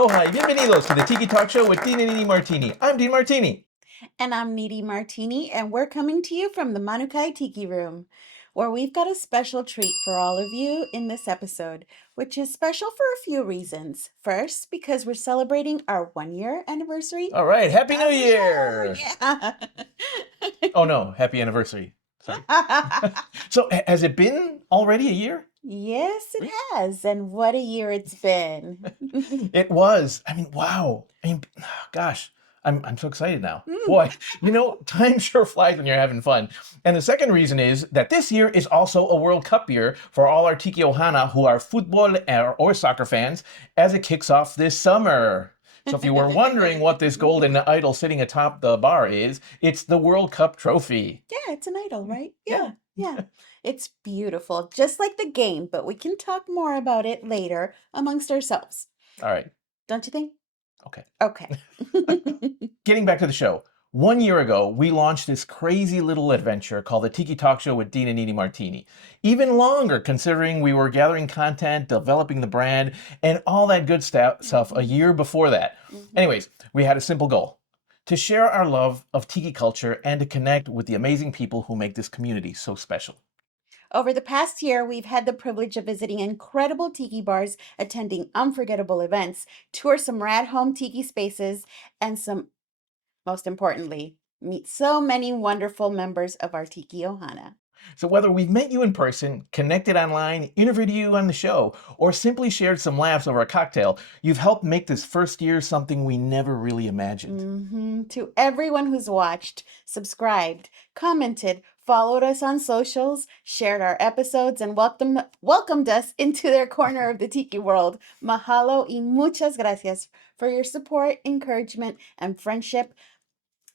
Aloha y bienvenidos to the Tiki Talk Show with Dean Niri Martini. I'm Dean Martini. And I'm Niri Martini, and we're coming to you from the Manukai Tiki Room, where we've got a special treat for all of you in this episode, which is special for a few reasons. First, because we're celebrating our 1-year anniversary. All right, Happy New of the Year! show. Yeah. Oh no, happy anniversary. Sorry. So has it been already a year? Yes, it has. And what a year it's been. It was. I mean, wow. I mean, gosh, I'm so excited now. Boy, time sure flies when you're having fun. And the second reason is that this year is also a World Cup year for all our Tiki Ohana who are football or soccer fans as it kicks off this summer. So if you were wondering what this golden idol sitting atop the bar is, it's the World Cup trophy. Yeah, it's an idol, right? Yeah. It's beautiful, just like the game, but we can talk more about it later amongst ourselves. All right. Don't you think? Okay. Okay. Getting back to the show. 1 year ago, we launched this crazy little adventure called the Tiki Talk Show with Dean and Niri Martini. Even longer, considering we were gathering content, developing the brand, and all that good stuff a year before that. Anyways, we had a simple goal: to share our love of Tiki culture and to connect with the amazing people who make this community so special. Over the past year, we've had the privilege of visiting incredible tiki bars, attending unforgettable events, tour some rad home tiki spaces, and most importantly, meet so many wonderful members of our Tiki Ohana. So whether we've met you in person, connected online, interviewed you on the show, or simply shared some laughs over a cocktail, you've helped make this first year something we never really imagined. To everyone who's watched, subscribed, commented, followed us on socials, shared our episodes, and welcomed us into their corner of the Tiki world, mahalo y muchas gracias for your support, encouragement, and friendship.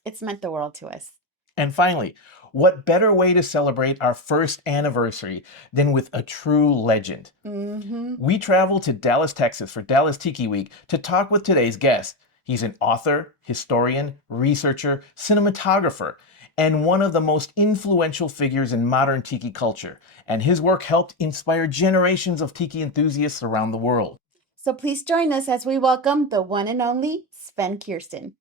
It's meant the world to us. And finally, what better way to celebrate our first anniversary than with a true legend? We traveled to Dallas, Texas for Dallas Tiki Week to talk with today's guest. He's an author, historian, researcher, cinematographer, and one of the most influential figures in modern Tiki culture. And his work helped inspire generations of Tiki enthusiasts around the world. So please join us as we welcome the one and only Sven Kirsten.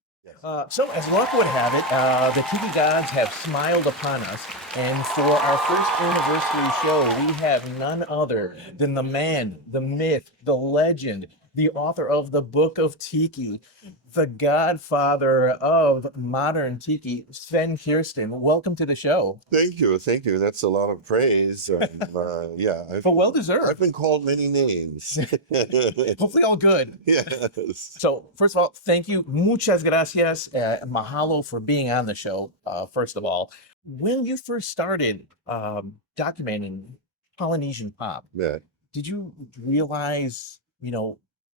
So as luck would have it, the Tiki gods have smiled upon us, and for our first anniversary show, we have none other than the man, the myth, the legend, the author of the Book of Tiki, the godfather of modern Tiki, Sven Kirsten. Welcome to the show. Thank you. That's a lot of praise. But well deserved. I've been called many names. Hopefully all good. Yes. So first of all, thank you. Muchas gracias. Mahalo for being on the show, first of all. When you first started documenting Polynesian pop, Yeah. did you realize,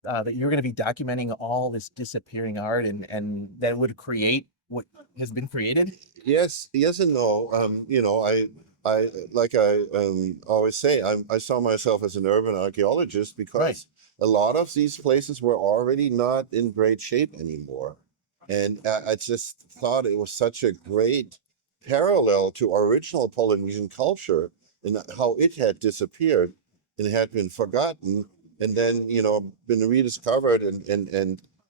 that you're going to be documenting all this disappearing art and that it would create what has been created? Yes and no. I like I always say, I saw myself as an urban archaeologist because Right. a lot of these places were already not in great shape anymore. And I just thought it was such a great parallel to original Polynesian culture and how it had disappeared and had been forgotten and then, been rediscovered and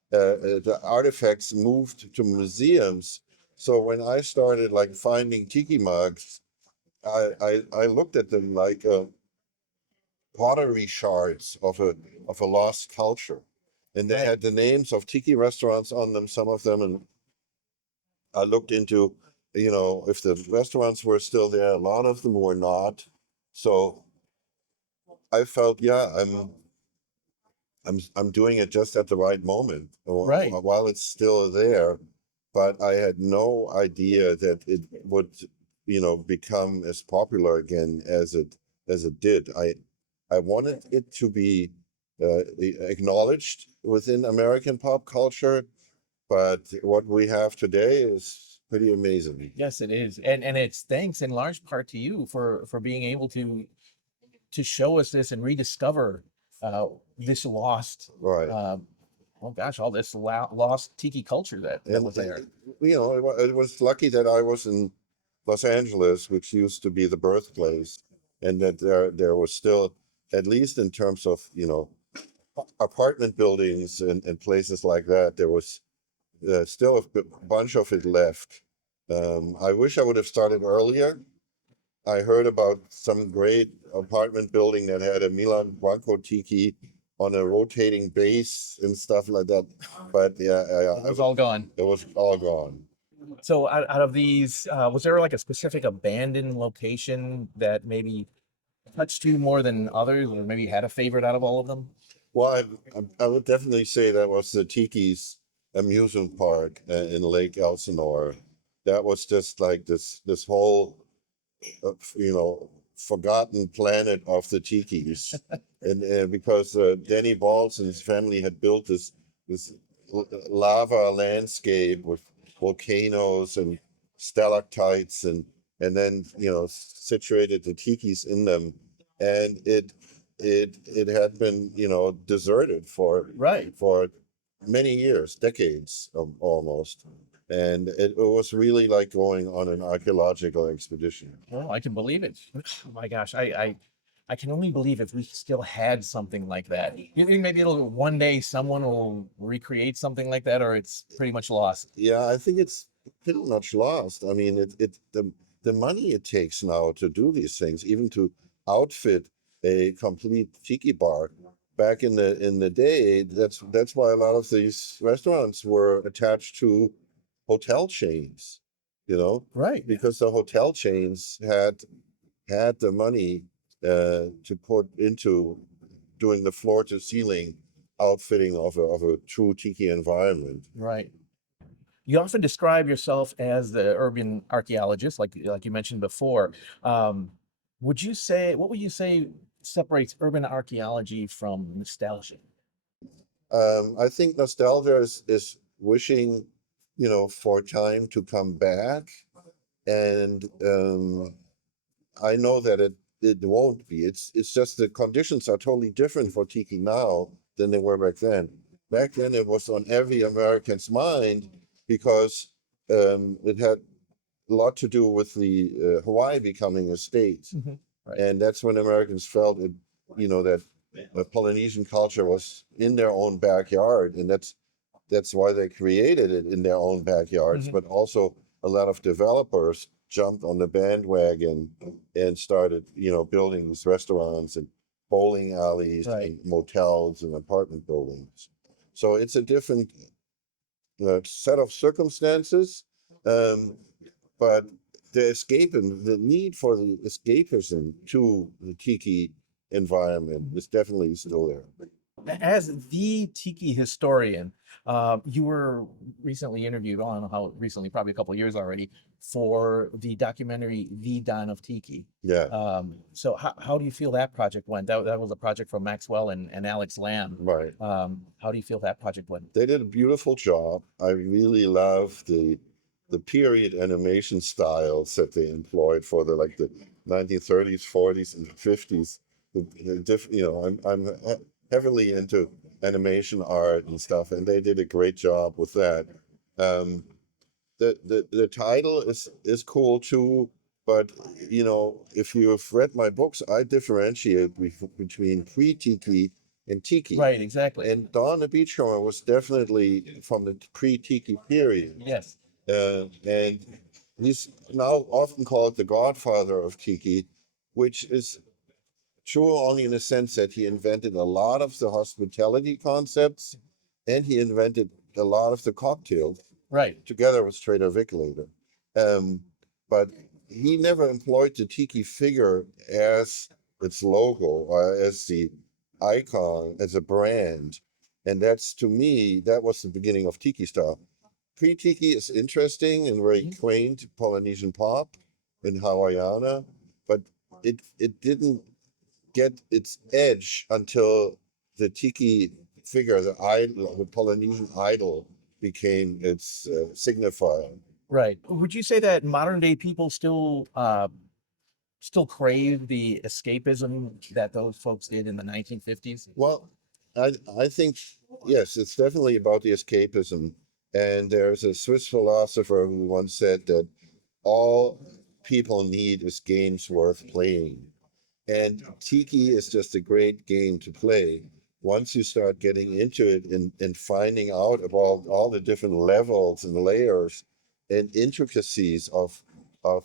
the artifacts moved to museums. So when I started finding tiki mugs, I looked at them like pottery shards of a lost culture, and they had the names of tiki restaurants on them, some of them, and I looked into if the restaurants were still there. A lot of them were not. So I felt, I'm doing it just at the right moment, Right. while it's still there. But I had no idea that it would, become as popular again as it did. I wanted it to be acknowledged within American pop culture, but what we have today is pretty amazing. Yes, it is. And it's thanks in large part to you for being able to show us this and rediscover this lost, Right. all this lost Tiki culture that was there. It was lucky that I was in Los Angeles, which used to be the birthplace, and that there was still, at least in terms of apartment buildings and places like that, there was still a bunch of it left. I wish I would have started earlier. I heard about some great apartment building that had a Milan Branco Tiki on a rotating base and stuff like that. But yeah, It was all gone. it was all gone. So out of these, was there like a specific abandoned location that maybe touched you more than others, or maybe had a favorite out of all of them? Well, I would definitely say that was the Tiki's amusement park in Lake Elsinore. That was just like this whole forgotten planet of the Tikis, and because Danny Balls and his family had built this lava landscape with volcanoes and stalactites, and then situated the Tikis in them, and it had been deserted for Right. for many years, decades almost. And it was really like going on an archaeological expedition. Well, I can believe it. Oh my gosh, I can only believe if we still had something like that. You think maybe it'll one day someone will recreate something like that, or it's pretty much lost? Yeah, I think it's pretty much lost. I mean, the money it takes now to do these things, even to outfit a complete tiki bar. Back in the day, that's why a lot of these restaurants were attached to hotel chains, Right. because the hotel chains had the money to put into doing the floor to ceiling outfitting of a true tiki environment. Right. You often describe yourself as the urban archaeologist, like you mentioned before. Um, what would you say separates urban archaeology from nostalgia? I think nostalgia is wishing, for time to come back, and I know that it won't be. It's just the conditions are totally different for tiki now than they were back then. Back then, it was on every American's mind because it had a lot to do with the Hawaii becoming a state, Right. and that's when Americans felt it, that the Polynesian culture was in their own backyard, and that's why they created it in their own backyards. Mhm. But also, a lot of developers jumped on the bandwagon and started, building these restaurants and bowling alleys Right. and motels and apartment buildings. So it's a different set of circumstances, um, but the need for the escapism to the tiki environment is definitely still there. As the tiki historian, you were recently interviewed, I don't know how recently, probably a couple of years already, for the documentary The Dawn of Tiki. Yeah, So how do you feel that project went? That was a project from Maxwell and Alex Lamb. right. How do you feel that project went? They did a beautiful job. I really love the period animation styles that they employed for the 1930s, 40s, and 50s. I'm heavily into animation art and stuff, and they did a great job with that. Um, the title is cool too, but if you have read my books, I differentiate between pre-tiki and tiki. Right, exactly. And Dawn the Beachcomber was definitely from the pre-tiki period. Yes. And he's now often called the Godfather of Tiki, which is true only in the sense that he invented a lot of the hospitality concepts, and he invented a lot of the cocktails Right. together with Trader Vic later. But he never employed the tiki figure as its logo or as the icon, as a brand. And that's, to me, that was the beginning of tiki style. Pre-tiki is interesting and very quaint Polynesian pop in Hawaiiana, but it didn't get its edge until the tiki figure, the idol, the Polynesian idol, became its signifier. Right. Would you say that modern day people still crave the escapism that those folks did in the 1950s? Well, I think yes, it's definitely about the escapism. And there's a Swiss philosopher who once said that all people need is games worth playing. And Tiki is just a great game to play. once you start getting into it and finding out about all the different levels and layers and intricacies of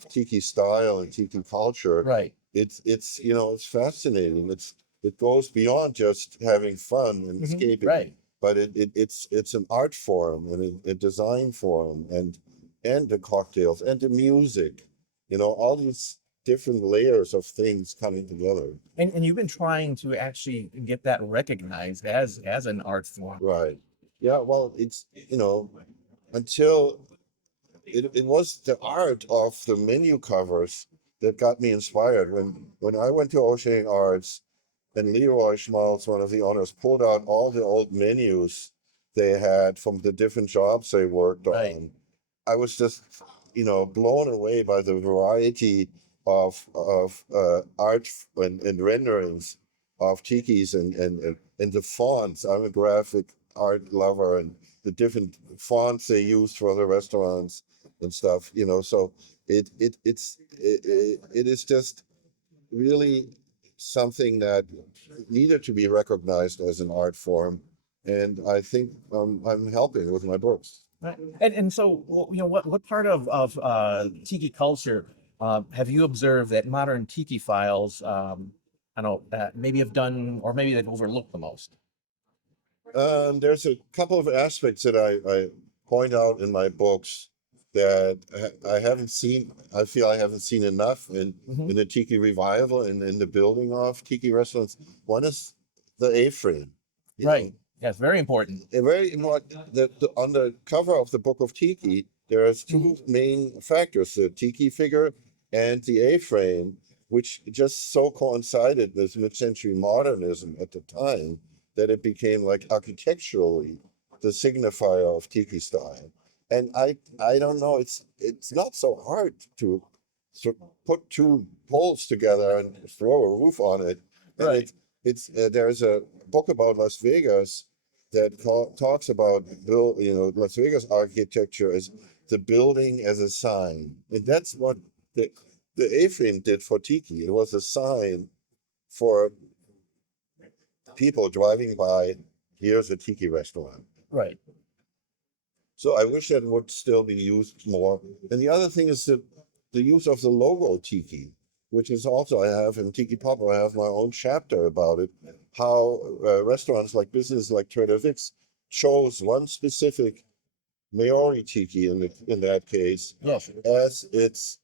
Tiki style and Tiki culture, Right. it's it's fascinating. It goes beyond just having fun and escaping, Right. but it's an art form and a design form and the cocktails and the music, all these different layers of things coming together. And you've been trying to actually get that recognized as an art form. Right. Yeah, well, it's, until it was the art of the menu covers that got me inspired. When I went to Ocean Arts and Leroy Schmaltz, one of the owners, pulled out all the old menus they had from the different jobs they worked Right. on, I was just, blown away by the variety of art and renderings of tikis and the fonts. I'm a graphic art lover, and the different fonts they used for the restaurants and stuff. So it is just really something that needed to be recognized as an art form, and I think I'm helping with my books. Right. And so, what part of tiki culture have you observed that modern tiki files, I don't know, maybe have done, or maybe they've overlooked the most? There's a couple of aspects that I point out in my books that I haven't seen. I feel I haven't seen enough in the Tiki Revival and in the building of Tiki restaurants. One is the A-frame. Right. Yes, very important. Very important. On the cover of the Book of Tiki, there are two main factors: the Tiki figure and the A-frame, which just so coincided with mid-century modernism at the time that it became like architecturally the signifier of Tiki style. And I don't know, it's not so hard to put two poles together and throw a roof on it. And Right. it's there's a book about Las Vegas that talks about Las Vegas architecture as the building as a sign, and that's what the A-frame did for Tiki. It was a sign for people driving by. Here's a Tiki restaurant. Right. So I wish that would still be used more. And the other thing is the use of the logo Tiki, which is also, I have in Tiki Pop, I have my own chapter about it, how restaurants like businesses like Trader Vic's chose one specific Maori Tiki in that case Yes. as its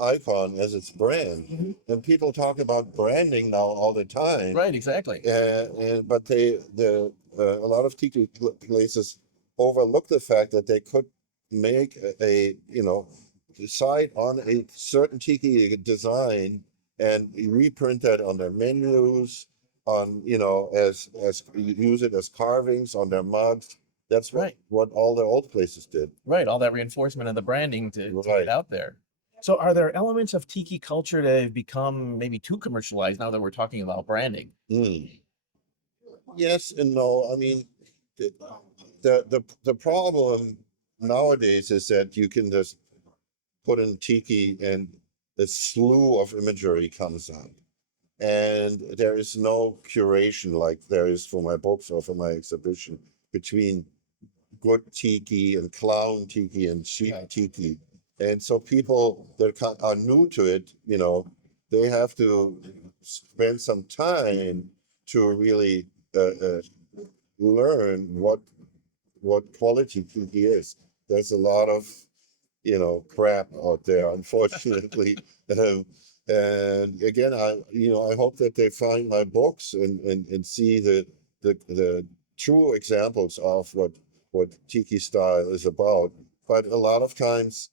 icon, as its brand. And people talk about branding now all the time. Right. Exactly. But a lot of Tiki places overlook the fact that they could make decide on a certain Tiki design and reprint that on their menus, as use it as carvings on their mugs. That's what all the old places did. Right. All that reinforcement of the branding to Right. get out there. So, are there elements of tiki culture that have become maybe too commercialized now that we're talking about branding? Yes and no. I mean, the problem nowadays is that you can just put in Tiki and a slew of imagery comes up. And there is no curation like there is for my books or for my exhibition between good Tiki and clown Tiki and cheap Tiki. And so people that are new to it, they have to spend some time to really learn what quality Tiki is. There's a lot of crap out there, unfortunately. And again, I hope that they find my books and see the true examples of what Tiki style is about. But a lot of times,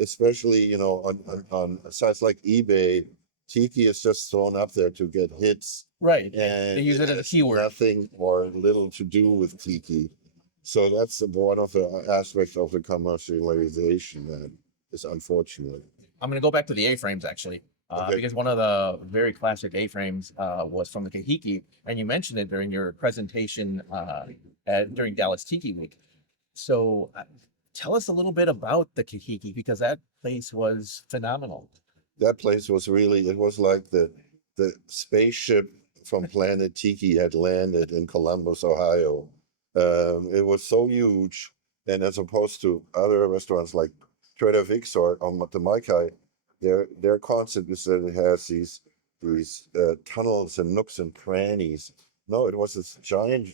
especially on sites like eBay, Tiki is just thrown up there to get hits. Right. And They use it as a keyword. Nothing or little to do with Tiki. So that's one of the aspects of the commercialization that is unfortunate. I'm going to go back to the A-frames actually, because one of the very classic A-frames was from the Kahiki, and you mentioned it during your presentation during Dallas Tiki Week. So tell us a little bit about the Kahiki, because that place was phenomenal. That place was really, it was like the spaceship from Planet Tiki had landed in Columbus, Ohio. It was so huge, and as opposed to other restaurants like Trader Vic's or the Maikai, their concept is that it has these tunnels and nooks and crannies. No, it was this giant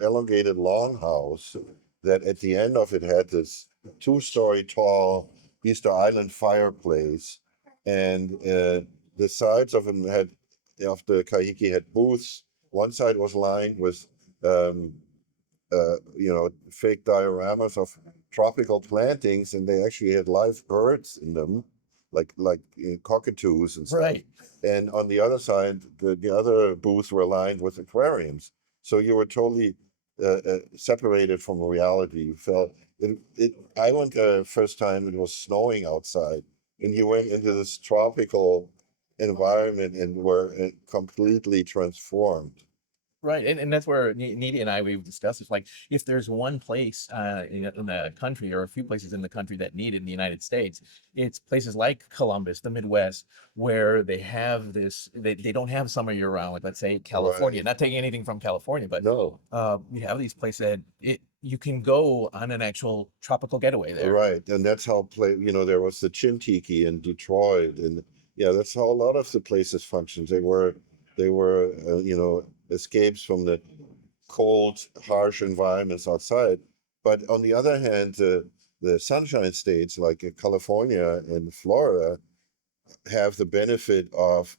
elongated longhouse that at the end of it had this 2-story tall Easter Island fireplace, and the sides of it had of the Kahiki had booths. One side was lined with fake dioramas of tropical plantings, and they actually had live birds in them, like cockatoos and stuff. Right. And on the other side, the other booths were lined with aquariums. So you were totally separated from reality. You felt it. I went first time. It was snowing outside, and you went into this tropical environment and were completely transformed. Right, and that's where Nidi and I, we've discussed, it's like, if there's one place in the country, or a few places in the country that need it in the United States, it's places like Columbus, the Midwest, where they have this, they don't have summer year round, like let's say California. Right. Not taking anything from California, but No, we have these places that you can go on an actual tropical getaway there. right, and that's how there was the Chin Tiki in Detroit, and yeah, that's how a lot of the places functioned. They were escapes from the cold, harsh environments outside. But on the other hand, the sunshine states like California and Florida have the benefit of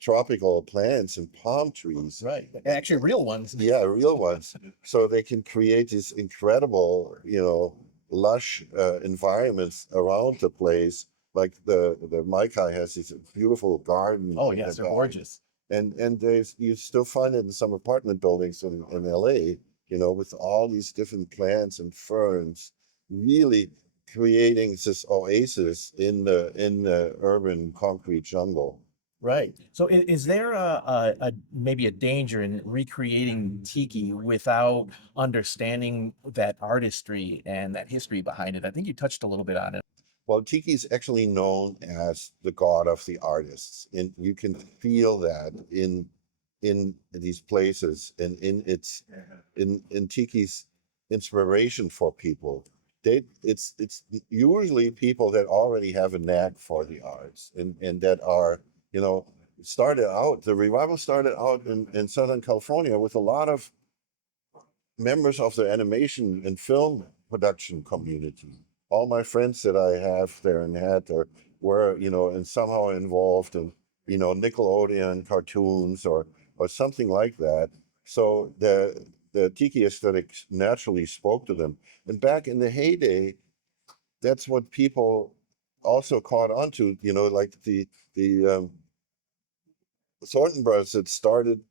tropical plants and palm trees. Right, actually real ones. Yeah, real ones. So they can create these incredible, lush environments around the place. Like the Maikai has this beautiful garden. Oh yes, they're gorgeous. And you still find it in some apartment buildings in LA, with all these different plants and ferns, really creating this oasis in the urban concrete jungle. Right. So is there a maybe a danger in recreating tiki without understanding that artistry and that history behind it? I think you touched a little bit on it. Well, Tiki is actually known as the god of the artists, and you can feel that in these places and in Tiki's inspiration for people. It's usually people that already have a knack for the arts and that are the revival started out in Southern California with a lot of members of the animation and film production community. All my friends that I have there and had were and somehow involved in Nickelodeon cartoons or something like that. So the tiki aesthetic naturally spoke to them. And back in the heyday, that's what people also caught on to. Like the Thornton brothers that started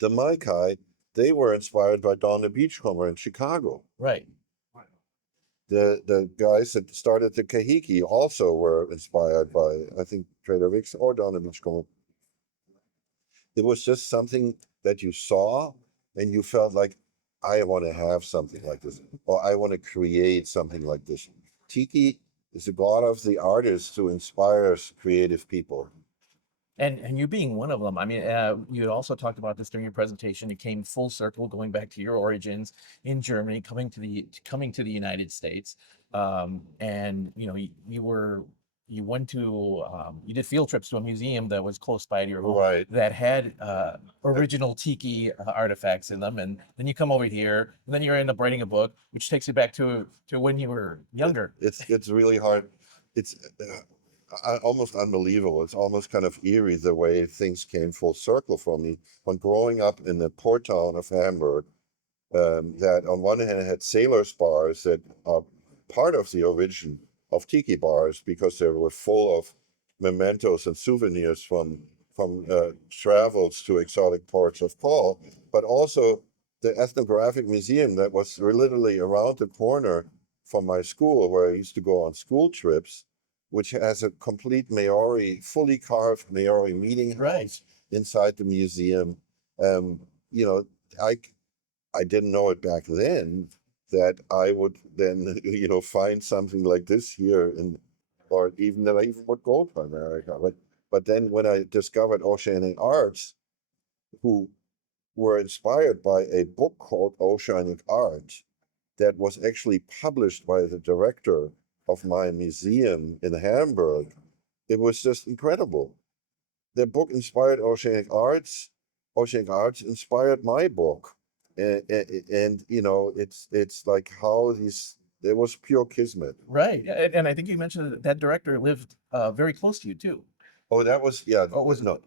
the Maikai, they were inspired by Dawn the Beachcomber in Chicago. Right. The guys that started the Kahiki also were inspired by, I think, Trader Vic's or Dawn the Beachcomber. It was just something that you saw and you felt like, I want to have something like this, or I want to create something like this. Tiki is the god of the artists who inspires creative people. And you being one of them, I mean, you also talked about this during your presentation. It came full circle, going back to your origins in Germany, coming to the United States, and you went to you did field trips to a museum that was close by to your home, Right. that had original tiki artifacts in them, and then you come over here, and then you end up writing a book, which takes you back to when you were younger. It's really hard. It's almost unbelievable. It's almost kind of eerie the way things came full circle for me. When growing up in the port town of Hamburg, that on one hand had sailors' bars that are part of the origin of tiki bars because they were full of mementos and souvenirs from travels to exotic ports of call, but also the ethnographic museum that was literally around the corner from my school where I used to go on school trips, which has a complete Maori, fully carved Maori meeting house Right. inside the museum. I didn't know it back then that I would then, find something like this here, or even that I even would go to America. But then when I discovered oceanic arts, who were inspired by a book called Oceanic Art that was actually published by the director of my museum in Hamburg. It was just incredible. The book inspired Oceanic Arts. Oceanic Arts inspired my book. And you know, it's like how these, it was pure kismet. Right. And I think you mentioned that that director lived very close to you too. Oh, that was, yeah, Oh, was it no.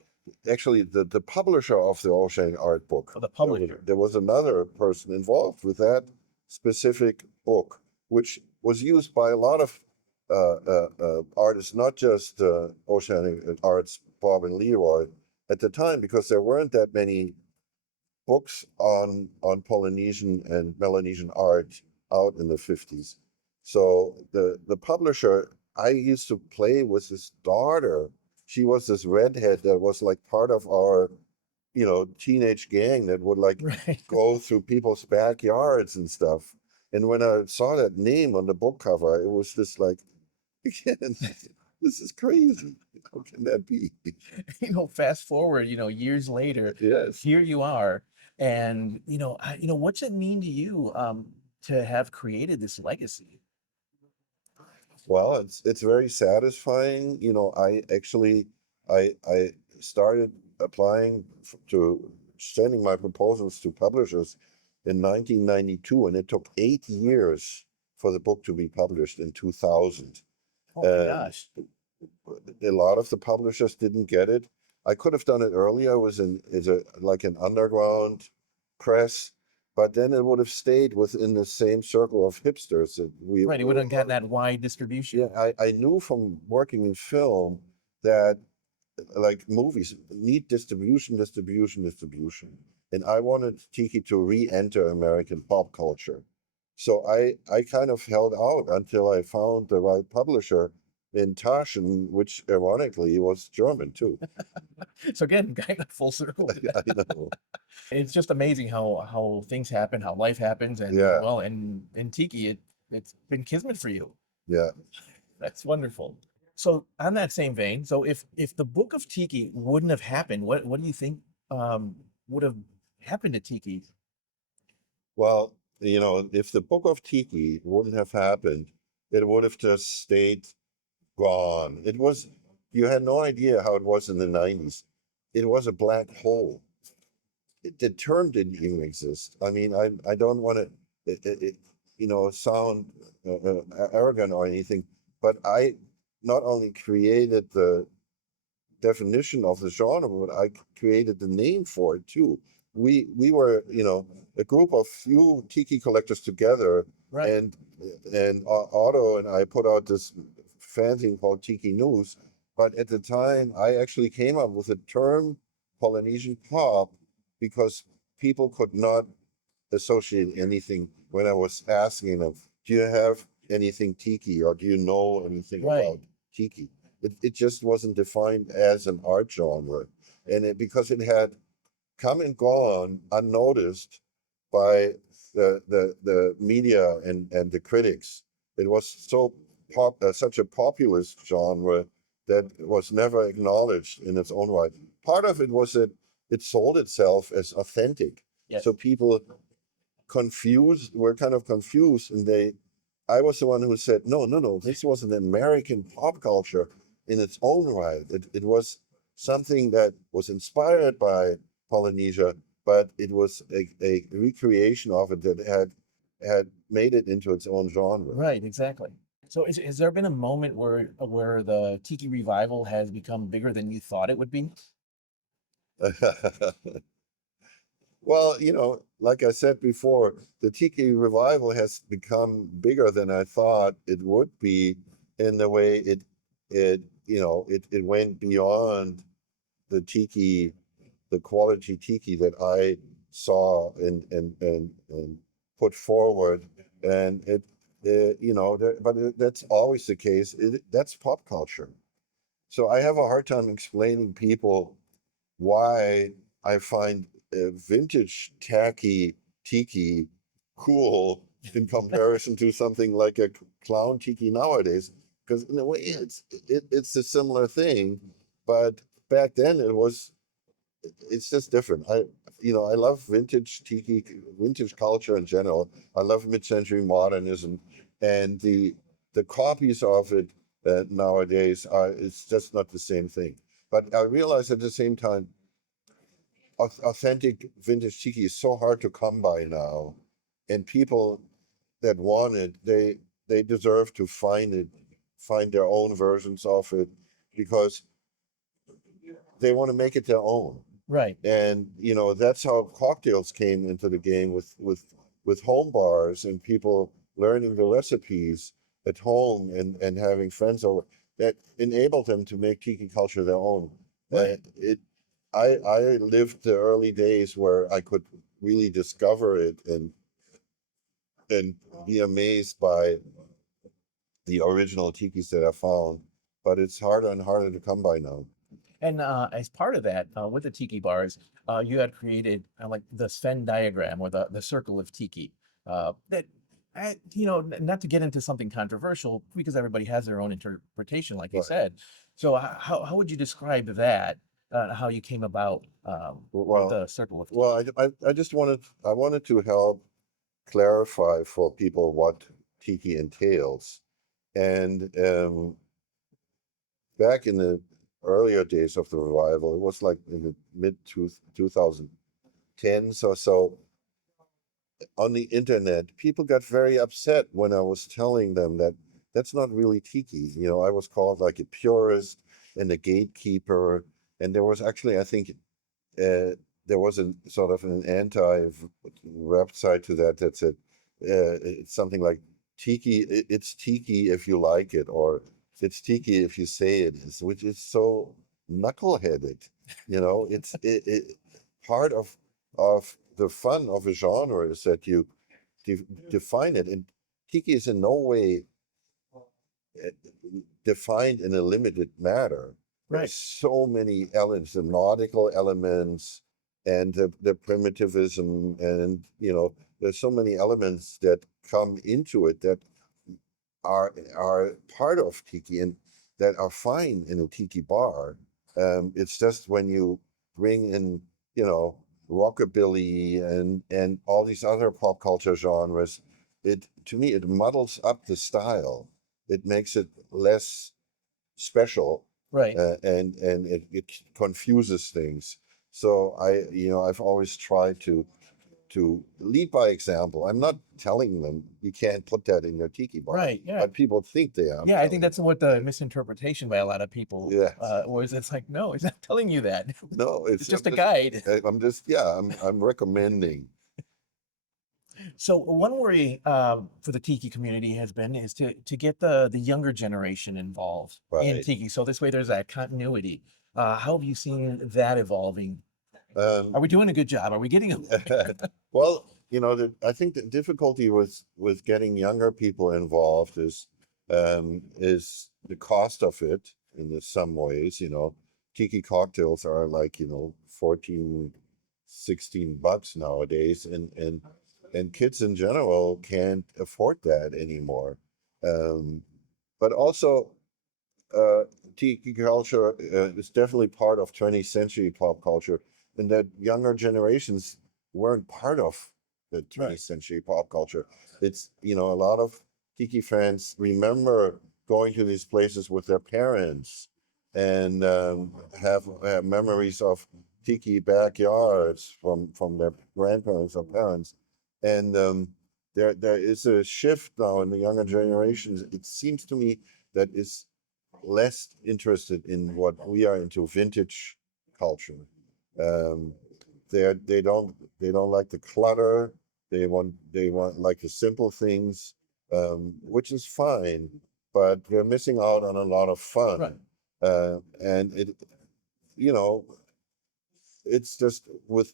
Actually, the publisher of the Oceanic Art book, the publisher? there was another person involved with that specific book, which was used by a lot of artists, not just Oceanic Arts, Bob and Leroy, at the time, because there weren't that many books on Polynesian and Melanesian art out in the 50s. So the publisher, I used to play with his daughter. She was this redhead that was like part of our, you know, teenage gang that would like Right. go through people's backyards and stuff. And when I saw that name on the book cover, it was just like, again, this is crazy. How can that be? You know, fast forward, you know, years later, Yes. here you are, and you know, what's it mean to you to have created this legacy? Well, it's very satisfying. You know, I actually I started applying to sending my proposals to publishers in 1992, and it took 8 years for the book to be published in 2000. Oh my And gosh. a lot of the publishers didn't get it. I could have done it earlier. It was like an underground press, but then it would have stayed within the same circle of hipsters that we Right, it were. wouldn't get that wide distribution. Yeah, I knew from working in film that like movies need distribution, distribution, distribution. And I wanted Tiki to re-enter American pop culture. So I kind of held out until I found the right publisher in Taschen, which ironically was German too. So again, kind of full circle with that. I know. It's just amazing how things happen, how life happens, and Yeah, well, and in Tiki, it's been kismet for you. yeah. That's wonderful. So on that same vein, so if the Book of Tiki wouldn't have happened, what do you think would have happened to Tiki? Well, you know, if the Book of Tiki wouldn't have happened, it would have just stayed gone. It was, you had no idea how it was in the 90s. It was a black hole. The term didn't even exist. I mean, I don't want to, you know, sound arrogant or anything, but I not only created the definition of the genre, but I created the name for it too. We were, you know, a group of few tiki collectors together, Right. and Otto and I put out this fanzine called Tiki News. But at the time, I actually came up with the term Polynesian pop because people could not associate anything when I was asking them, do you have anything tiki or do you know anything Right. about tiki? It just wasn't defined as an art genre. And because it had come and gone unnoticed by the media and the critics, it was such a populist genre that was never acknowledged in its own right. Part of it was that it sold itself as authentic. Yes. So people were kind of confused, and I was the one who said, no, this was an American pop culture in its own right. It was something that was inspired by Polynesia, but it was a recreation of it that had made it into its own genre. Right, exactly. So has there been a moment where the Tiki Revival has become bigger than you thought it would be? Well, you know, like I said before, the Tiki Revival has become bigger than I thought it would be in the way it went beyond the tiki, the quality tiki that I saw and put forward. And that's always the case. That's pop culture. So I have a hard time explaining people why I find a vintage tacky tiki cool in comparison to something like a clown tiki nowadays. Because in a way, it's a similar thing, but back then it was it's just different. I love vintage tiki, vintage culture in general. I love mid-century modernism, and the copies of it nowadays are, it's just not the same thing. But I realize at the same time, authentic vintage tiki is so hard to come by now, and people that want it, they deserve to find it, find their own versions of it, because they want to make it their own. Right. And that's how cocktails came into the game, with home bars and people learning the recipes at home, and having friends over, that enabled them to make tiki culture their own. Right. I lived the early days where I could really discover it, and be amazed by the original tikis that I found, but it's harder and harder to come by now. And as part of that, with the tiki bars, you had created like the Sven diagram, or the Circle of Tiki. That, not to get into something controversial, because everybody has their own interpretation, like you Right. said. So how would you describe that? How you came about Well, the Circle of Tiki? well, I just wanted to help clarify for people what tiki entails, and back in the earlier days of the revival, it was like in the mid 2010s or so, on the internet, people got very upset when I was telling them that that's not really tiki. I was called like a purist and a gatekeeper, and there was actually, I think, there was a sort of an anti website to that said it's something like tiki. It's tiki if you like it, or it's tiki if you say it is, which is so knuckleheaded. It's part of the fun of a genre is that you define it, and tiki is in no way uh, defined in a limited matter. Right. There's so many elements, the nautical elements, and the primitivism, and there's so many elements that come into it that are part of tiki, and that are fine in a tiki bar. It's just when you bring in, rockabilly and all these other pop culture genres, to me it muddles up the style. It makes it less special, Right. and it confuses things. So I've always tried to lead by example. I'm not telling them you can't put that in your tiki bar, Right. Yeah. but people think they are. Yeah, I think that's what the misinterpretation by a lot of people Yeah. was. It's like, no, he's not telling you that. No, It's just a guide. I'm recommending. So one worry for the Tiki community has been is to get the younger generation involved in Right. Tiki. So this way there's that continuity. How have you seen that evolving? Um, Are we doing a good job? Are we getting them? well, I think the difficulty with getting younger people involved is the cost of it in some ways. Tiki cocktails are like 14, $16 nowadays, and kids in general can't afford that anymore. Um, but also, uh, tiki culture is definitely part of 20th century pop culture, and that younger generations weren't part of the 20th century pop culture. It's, a lot of tiki fans remember going to these places with their parents, and have memories of tiki backyards from their grandparents or parents. And there is a shift now in the younger generations. It seems to me that is less interested in what we are into, vintage culture. Um, they don't like the clutter. They want like the simple things, which is fine, but they're missing out on a lot of fun. Right. And you know, it's just with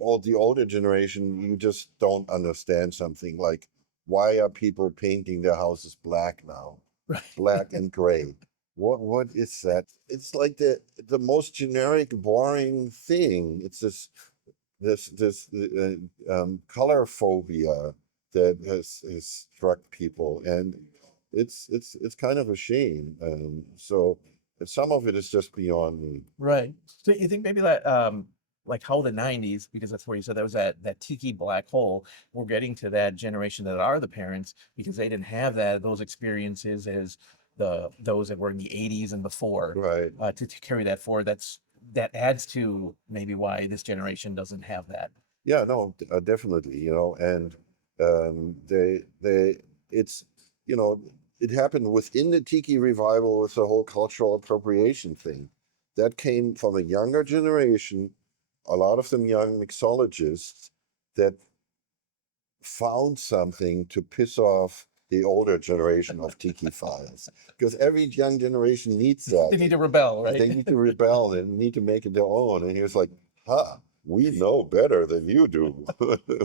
all the older generation, you just don't understand something like, why are people painting their houses black now? Right. Black and gray. What is that? It's like the most generic, boring thing. It's this color phobia that has struck people, and it's kind of a shame. So some of it is just beyond me. Right. So you think maybe that like how the 90s, because that's where you said that was that tiki black hole, we're getting to that generation that are the parents because they didn't have those experiences as those that were in the 80s and before, Right. to carry that forward. That adds to maybe why this generation doesn't have that. Yeah, no, definitely, you know, and it's, you know, it happened within the Tiki Revival with the whole cultural appropriation thing. That came from a younger generation, a lot of them young mixologists that found something to piss off the older generation of Tiki files. Because every young generation needs that. They need to rebel, right? They need to rebel and need to make it their own. And he was like, we know better than you do,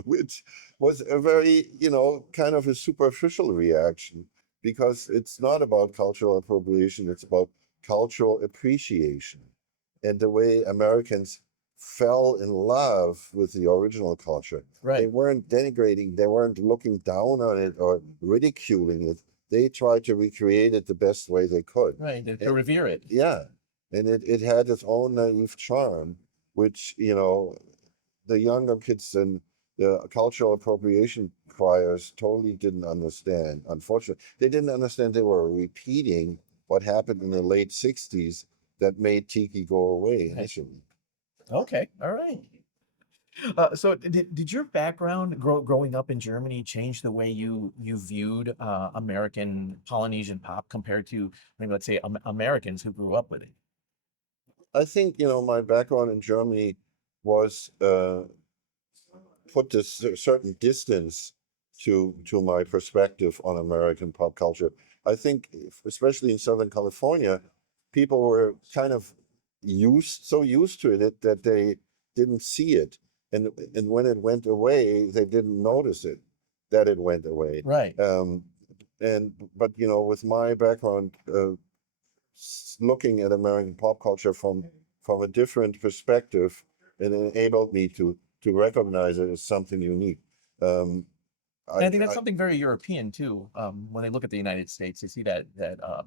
which was a very, you know, kind of a superficial reaction, because it's not about cultural appropriation, it's about cultural appreciation. And the way Americans fell in love with the original culture. They Right. weren't denigrating, they weren't looking down on it or ridiculing it. They tried to recreate it the best way they could. Right. To And revere it. yeah, and it had its own naive charm, which, you know, the younger kids and the cultural appropriation criers totally didn't understand. Unfortunately, they didn't understand they were repeating what happened in the late 60s that made Tiki go away Right. initially. Okay. All right. So did your background growing up in Germany change the way you viewed American Polynesian pop compared to maybe let's say Americans who grew up with it? I think, you know, my background in Germany was put this certain distance to my perspective on American pop culture. I think, especially in Southern California, people were kind of so used to it that they didn't see it, and when it went away, they didn't notice it that it went away. Right. But you know, with my background, looking at American pop culture from a different perspective, it enabled me to recognize it as something unique. Um, And I think that's I something very European too. When they look at the United States, they see that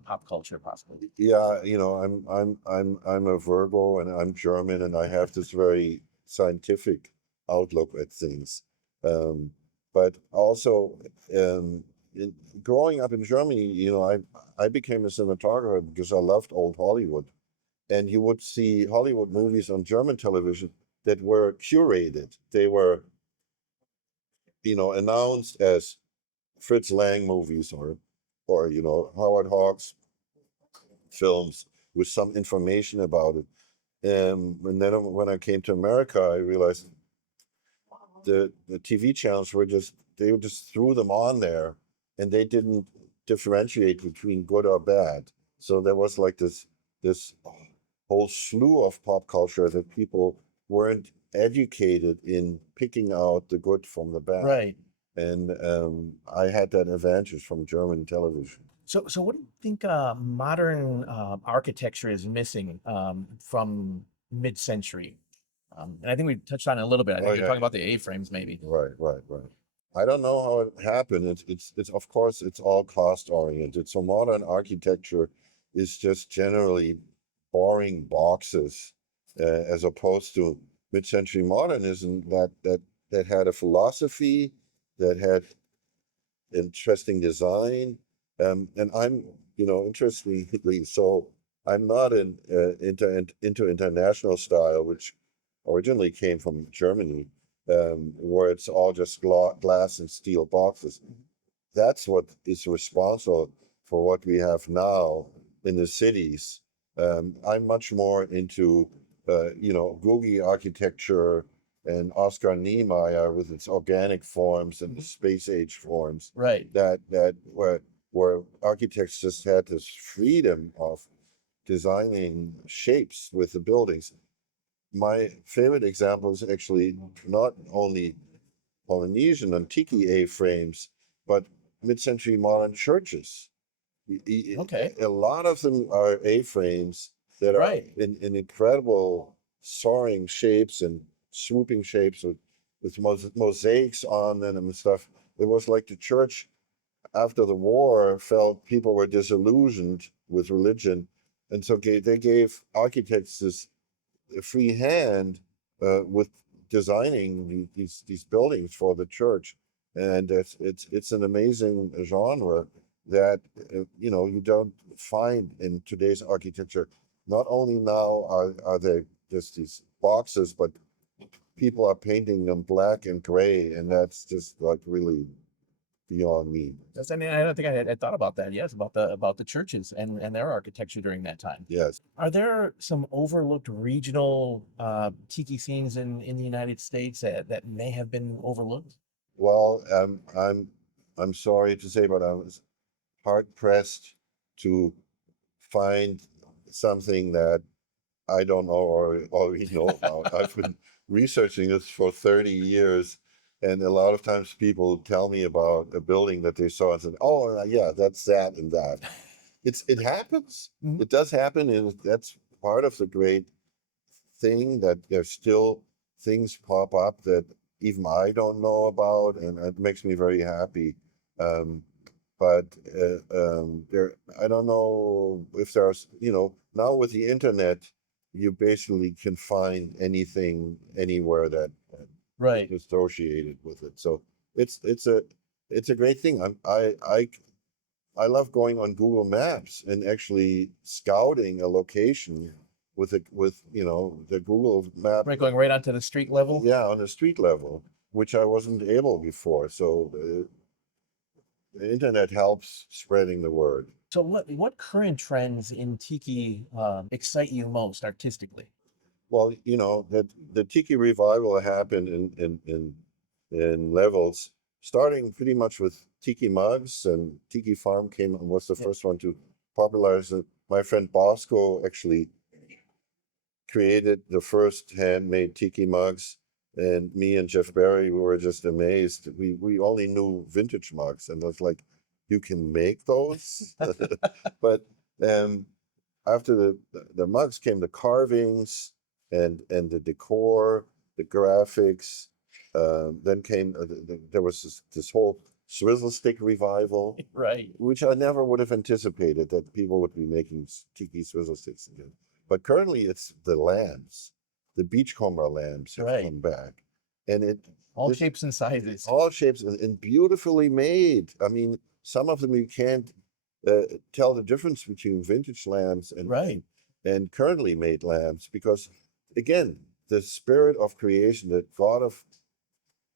pop culture possibly. yeah, you know, I'm a Virgo and I'm German and I have this very scientific outlook at things. Um, but also, um, growing up in Germany, you know, I became a cinematographer because I loved old Hollywood. And you would see Hollywood movies on German television that were curated. They were, you know, announced as Fritz Lang movies or you know, Howard Hawks films with some information about it. And then when I came to America, I realized the TV channels they just threw them on there, and they didn't differentiate between good or bad. So there was like this whole slew of pop culture that people weren't educated in picking out the good from the bad. Right. And I had that advantage from German television. So what do you think modern architecture is missing from mid-century? And I think we touched on it a little bit. I Oh think you're yeah, talking about the A-frames maybe. right. I don't know how it happened. It's of course it's all cost oriented. So modern architecture is just generally boring boxes, as opposed to mid-century modernism that had a philosophy, that had interesting design. And I'm, you know, interestingly, so I'm not into international style, which originally came from Germany, where it's all just glass and steel boxes. That's what is responsible for what we have now in the cities. I'm much more into, you know, Googie architecture and Oscar Niemeyer with its organic forms and the space age forms. Right. That where architects just had this freedom of designing shapes with the buildings. My favorite example is actually not only Polynesian and Tiki A-frames, but mid-century modern churches. Okay. A lot of them are A-frames that are Right. in incredible soaring shapes and swooping shapes with mosaics on them and stuff. It was like the church after the war felt people were disillusioned with religion, And so they gave architects this free hand with designing these buildings for the church, and it's an amazing genre that you don't find in today's architecture. Not only now are they just these boxes, but people are painting them black and gray, and that's just like really beyond me. That's, I mean, I don't think I had thought about that. Yes, about the churches and their architecture during that time. Yes. Are there some overlooked regional tiki scenes in the United States that may have been overlooked? Well, I'm sorry to say, but I was hard pressed to find something that I don't know or already know about. I've been researching this for 30 years, and a lot of times people tell me about a building that they saw and said, "Oh, yeah, that's that and that." It happens. Mhm. It does happen, and that's part of the great thing, that there's still things pop up that even I don't know about, and it makes me very happy. Um, but I don't know if there's, now with the internet, you basically can find anything anywhere that Right. is associated with it. So it's a great thing. I love going on Google Maps and actually scouting a location with the Google map. Right, going right onto the street level. Yeah, on the street level, which I wasn't able before. So the internet helps spreading the word. So what current trends in tiki excite you most artistically? Well, that the Tiki Revival happened in levels, starting pretty much with Tiki mugs, and Tiki Farm was the Yeah. first one to popularize it. My friend Bosco actually created the first handmade Tiki mugs, and me and Jeff Barry, we were just amazed. We only knew vintage mugs, and it's like, you can make those. But after the mugs came the carvings and the decor, the graphics. Then came there was this whole swizzle stick revival, Right. which I never would have anticipated that people would be making tiki swizzle sticks again. But currently, it's the lamps, the Beachcomber lamps have Right. come back, and All this- shapes and sizes. all shapes and beautifully made. I mean, some of them you can't tell the difference between vintage lamps Right. and currently made lamps, because again, the spirit of creation, the thought of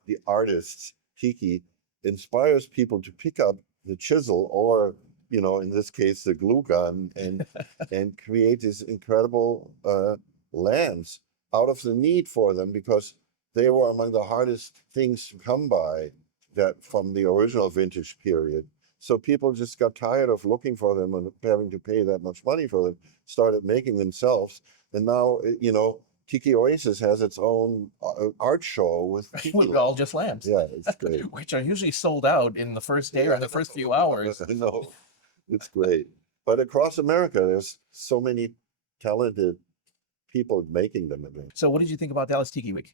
the artists, Tiki, inspires people to pick up the chisel, or in this case the glue gun, and create these incredible lamps out of the need for them, because they were among the hardest things to come by, that from the original vintage period. So people just got tired of looking for them and having to pay that much money for them, started making themselves. And now, Tiki Oasis has its own art show with tiki With all just lamps. Yeah, it's great. Which are usually sold out in the first day or in the first few hours. I know, it's great. But across America, there's so many talented people making them. So what did you think about Dallas Tiki Week?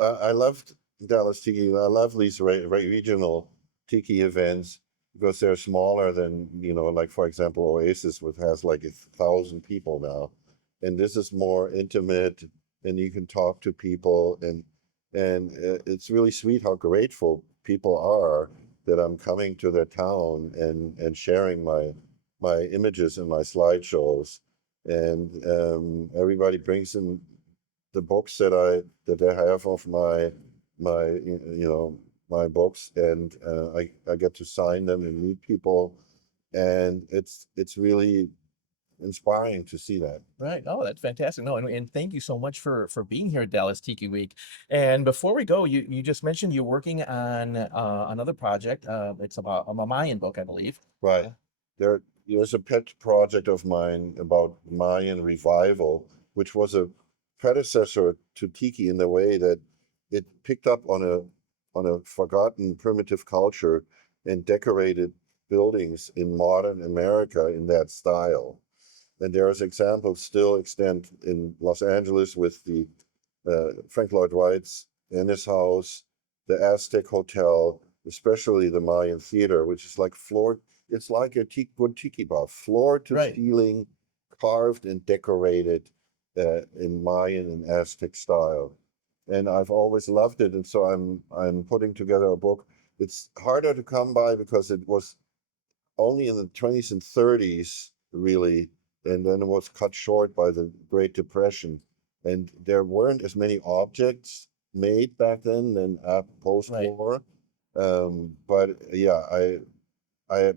I loved Dallas Tiki. I love these regional Tiki events, because they're smaller than, like, for example, Oasis, which has like 1,000 people now. And this is more intimate, and you can talk to people, and it's really sweet how grateful people are that I'm coming to their town and sharing my images in my slideshows. And everybody brings in the books that I have of my books, and I get to sign them and meet people, and it's really inspiring to see that. Right. Oh, that's fantastic. No, and thank you so much for being here at Dallas Tiki Week. And before we go, you just mentioned you're working on another project. It's about a Mayan book, I believe. Right. There's a pet project of mine about Mayan revival, which was a predecessor to Tiki in the way that it picked up on a forgotten primitive culture and decorated buildings in modern America in that style. And there is examples still extant in Los Angeles with the Frank Lloyd Wright's in his house, the Aztec Hotel, especially the Mayan Theater, which is like it's like a good tiki bar, floor to Right. ceiling carved and decorated in Mayan and Aztec style. And I've always loved it. And so I'm putting together a book. It's harder to come by because it was only in the 20s and 30s, really, and then it was cut short by the Great Depression. And there weren't as many objects made back then than post-war. But yeah,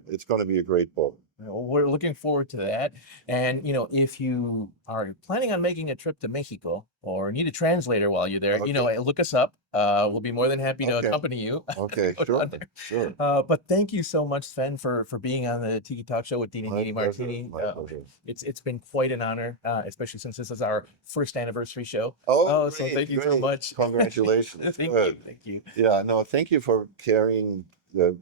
it's going to be a great book. Well, we're looking forward to that. And, if you are planning on making a trip to Mexico or need a translator while you're there, look us up. We'll be more than happy to accompany you. Okay, sure. But thank you so much, Sven, for being on the Tiki Talk Show with Dean Niri Martini. My pleasure. It's been quite an honor, especially since this is our first anniversary show. Oh, so thank you so much. Congratulations. Thank you. Yeah, no, thank you for carrying the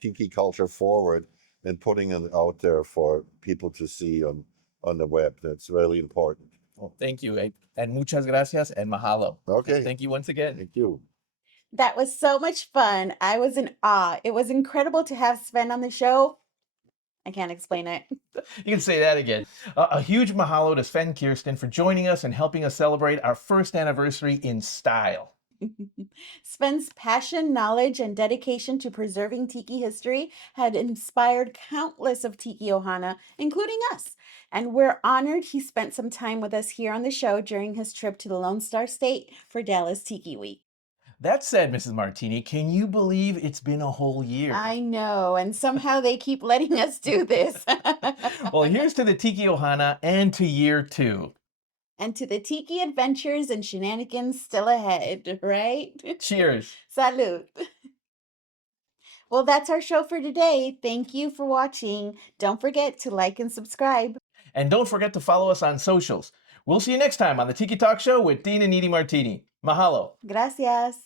Tiki culture forward and putting it out there for people to see on the web. That's really important. Well, thank you. And muchas gracias and mahalo. Okay. Thank you once again. Thank you. That was so much fun. I was in awe. It was incredible to have Sven on the show. I can't explain it. You can say that again. A huge mahalo to Sven Kirsten for joining us and helping us celebrate our first anniversary in style. Sven's passion, knowledge, and dedication to preserving Tiki history had inspired countless of Tiki Ohana, including us. And we're honored he spent some time with us here on the show during his trip to the Lone Star State for Dallas Tiki Week. That said, Mrs. Martini, can you believe it's been a whole year? I know, and somehow they keep letting us do this. Well, here's to the Tiki Ohana and to year 2. And to the Tiki adventures and shenanigans still ahead, right? Cheers. Salud. Well, that's our show for today. Thank you for watching. Don't forget to like and subscribe. And don't forget to follow us on socials. We'll see you next time on the Tiki Talk Show with Dean and Niri Martini. Mahalo. Gracias.